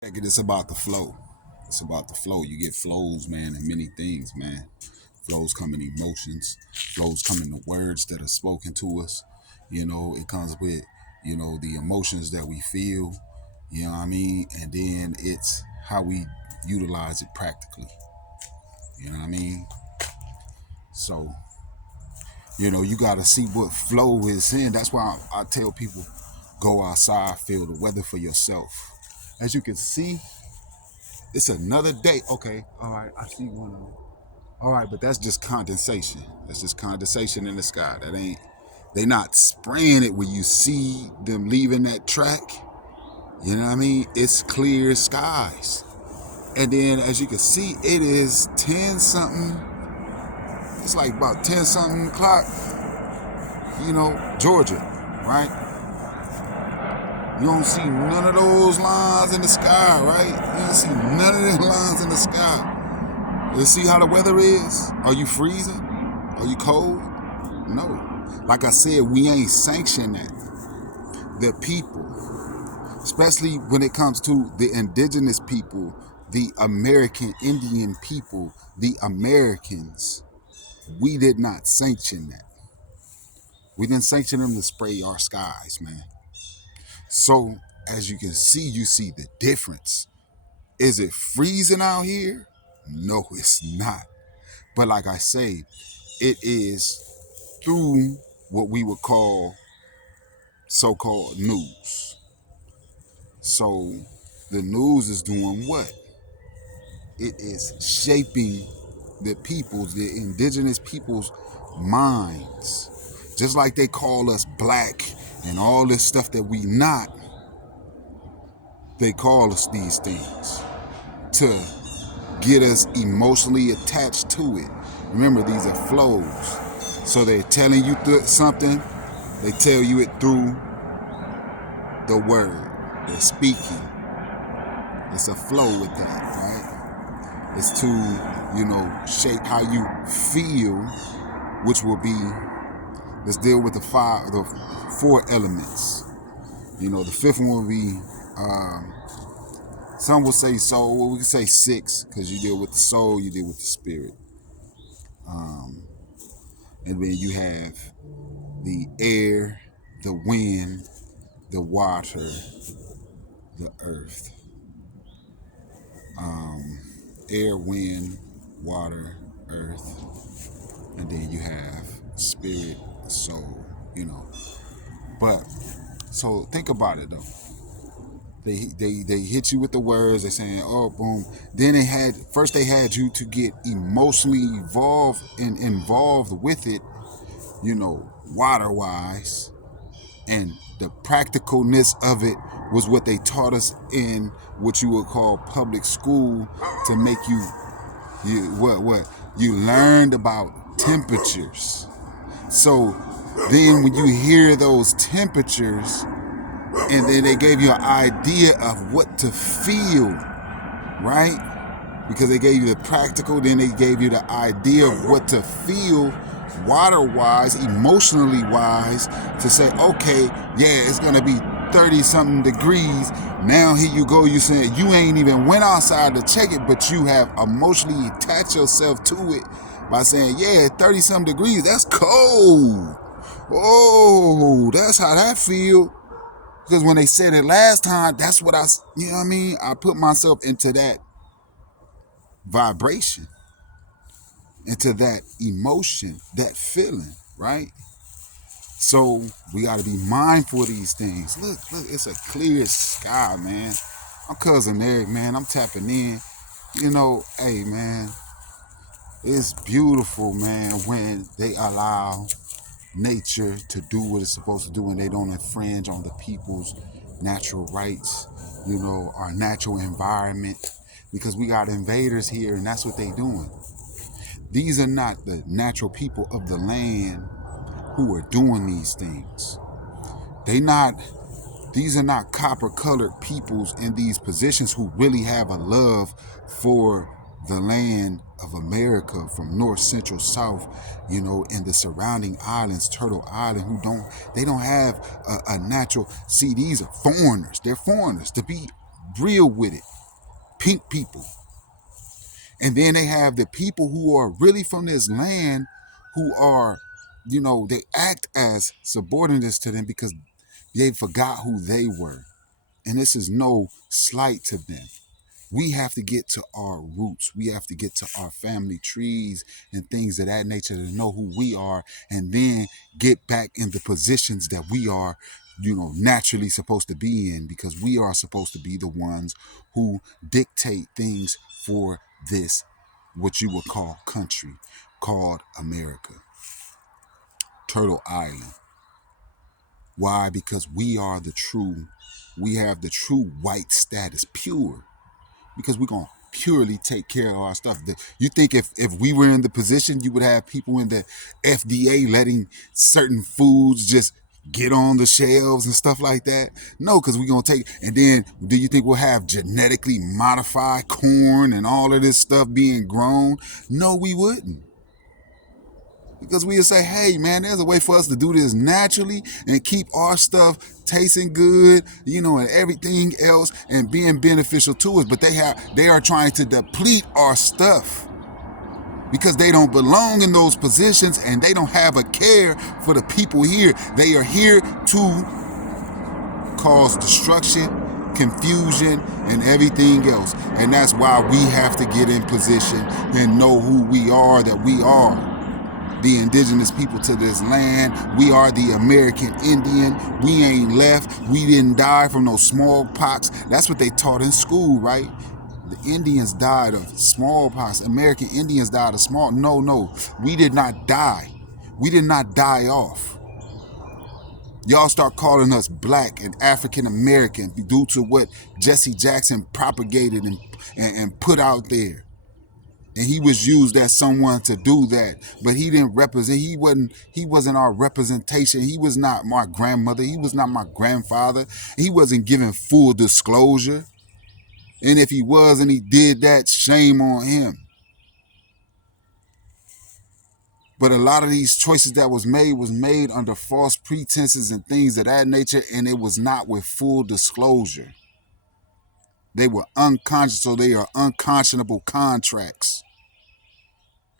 It's about the flow. It's about the flow. You get flows, man, and many things, man. Flows come in emotions. Flows come in the words that are spoken to us. It comes with, the emotions that we feel. You know what I mean? And then it's how we utilize it practically. You know what I mean? So, you got to see what flow is in. That's why I tell people go outside, feel the weather for yourself. As you can see, it's another day. Okay, all right, I see one of them. All right, but that's just condensation. That's just condensation in the sky. That ain't, they not spraying it when you see them leaving that track. You know what I mean? It's clear skies. And then as you can see, it is 10 something. It's like about 10 something o'clock, Georgia, right? You don't see none of those lines in the sky, right? You don't see none of them lines in the sky. You see how the weather is? Are you freezing? Are you cold? No. Like I said, we ain't sanctioned that. The people, especially when it comes to the indigenous people, the American Indian people, the Americans, we did not sanction that. We didn't sanction them to spray our skies, man. So as you can see, you see the difference. Is it freezing out here? No, it's not. But like I say, it is through what we would call so-called news. So the news is doing what? It is shaping the people's, the indigenous people's minds. Just like they call us black and all this stuff that we not, they call us these things to get us emotionally attached to it. Remember, these are flows. So they're telling you something, they tell you it through the word. They're speaking. It's a flow with that, right? It's to, shape how you feel, which will be, let's deal with the four elements. The fifth one will be, some will say soul, well, we can say six, because you deal with the soul, you deal with the spirit. And then you have the air, the wind, the water, the earth. Air, wind, water, earth, and then you have spirit, soul, But so think about it though. They hit you with the words. They're saying, oh, boom. Then they had you to get emotionally involved with it, water wise, and the practicalness of it was what they taught us in what you would call public school to make what you learned about temperatures. So then when you hear those temperatures, and then they gave you an idea of what to feel, right? Because they gave you the practical, then they gave you the idea of what to feel water wise, emotionally wise, to say, okay, yeah, it's gonna be 30 something degrees. Now here you go, you saying you ain't even went outside to check it, but you have emotionally attached yourself to it by saying, yeah, 30 something degrees, that's cold. Oh, that's how that feel. Because when they said it last time, that's what you know what I mean? I put myself into that vibration, into that emotion, that feeling, right? So we got to be mindful of these things. Look, it's a clear sky, man. I'm cousin Eric, man. I'm tapping in. Hey, man, it's beautiful, man, when they allow nature to do what it's supposed to do and they don't infringe on the people's natural rights, our natural environment, because we got invaders here and that's what they doing. These are not the natural people of the land who are doing these things. These are not copper colored peoples in these positions who really have a love for the land of America from north, central, south, and the surrounding islands, Turtle Island, they don't have a natural, see, these are foreigners. They're foreigners. To be real with it. Pink people. And then they have the people who are really from this land who are, they act as subordinates to them because they forgot who they were. And this is no slight to them. We have to get to our roots. We have to get to our family trees and things of that nature to know who we are, and then get back in the positions that we are, naturally supposed to be in, because we are supposed to be the ones who dictate things for this, what you would call country, called America. Turtle Island. Why? Because we have the true white status, pure. Because we're going to purely take care of our stuff. You think if we were in the position, you would have people in the FDA letting certain foods just get on the shelves and stuff like that? No, because we're going to take, and then do you think we'll have genetically modified corn and all of this stuff being grown? No, we wouldn't. Because we'll say, hey, man, there's a way for us to do this naturally and keep our stuff tasting good, and everything else and being beneficial to us. But they are trying to deplete our stuff because they don't belong in those positions and they don't have a care for the people here. They are here to cause destruction, confusion, and everything else. And that's why we have to get in position and know who we are, that we are the indigenous people to this land. We are the American Indian. We ain't left. We didn't die from no smallpox. That's what they taught in school, right? The Indians died of smallpox. American Indians died of small. No. We did not die. We did not die off. Y'all start calling us black and African American due to what Jesse Jackson propagated and put out there. And he was used as someone to do that, but he didn't represent. He wasn't our representation. He was not my grandmother. He was not my grandfather. He wasn't given full disclosure. And if he was and he did that, shame on him. But a lot of these choices that was made under false pretenses and things of that nature, and it was not with full disclosure. They were unconscious, so they are unconscionable contracts.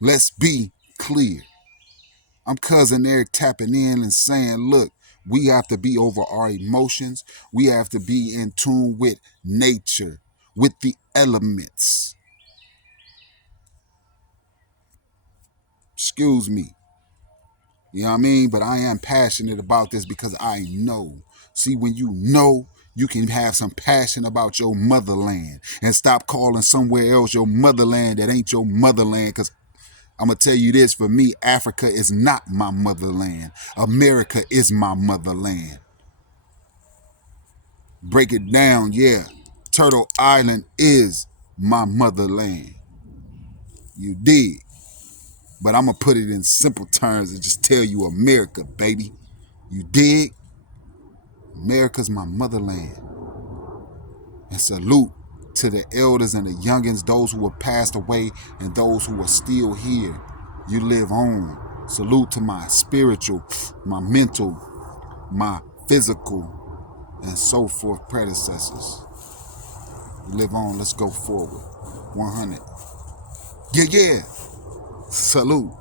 Let's be clear. I'm Cousin Eric tapping in and saying, look, we have to be over our emotions. We have to be in tune with nature, with the elements. Excuse me. You know what I mean? But I am passionate about this because I know. See, when you know, you can have some passion about your motherland and stop calling somewhere else your motherland that ain't your motherland. Because I'm going to tell you this, for me, Africa is not my motherland. America is my motherland. Break it down, yeah. Turtle Island is my motherland. You dig? But I'm going to put it in simple terms and just tell you America, baby. You dig? America's my motherland. And salute to the elders and the youngins, those who have passed away and those who are still here. You live on. Salute to my spiritual, my mental, my physical, and so forth predecessors. You live on. Let's go forward. 100. Yeah. Salute.